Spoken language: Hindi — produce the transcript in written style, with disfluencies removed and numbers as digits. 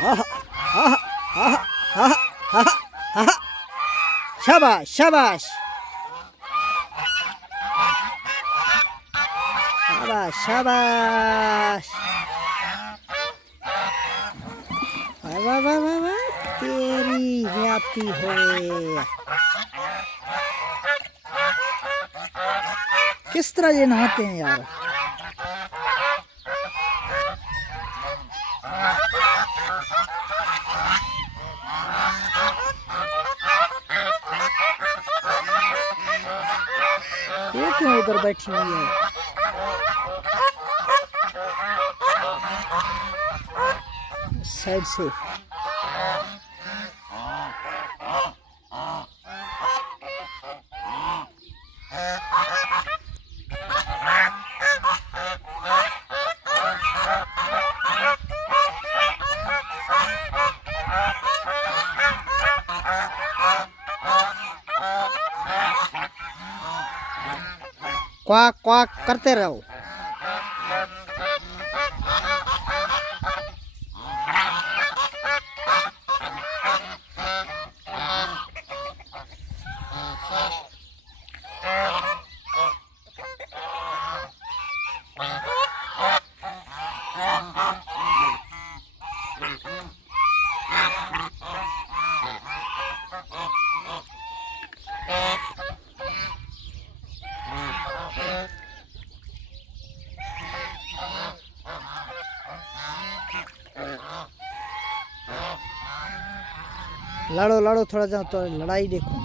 आहा आहा आहा आहा आहा आहा। शाबाश शाबाश शाबाश शाबाश। वाह वाह वाह वाह वाह, तेरी ज्ञाति होए। किस तरह ये नहाते हैं यार। ये क्यों उधर बैठी हुई है। साइड से क्वाक क्वाक करते रहो। लड़ो लड़ो थोड़ा सा, तो लड़ाई देखो।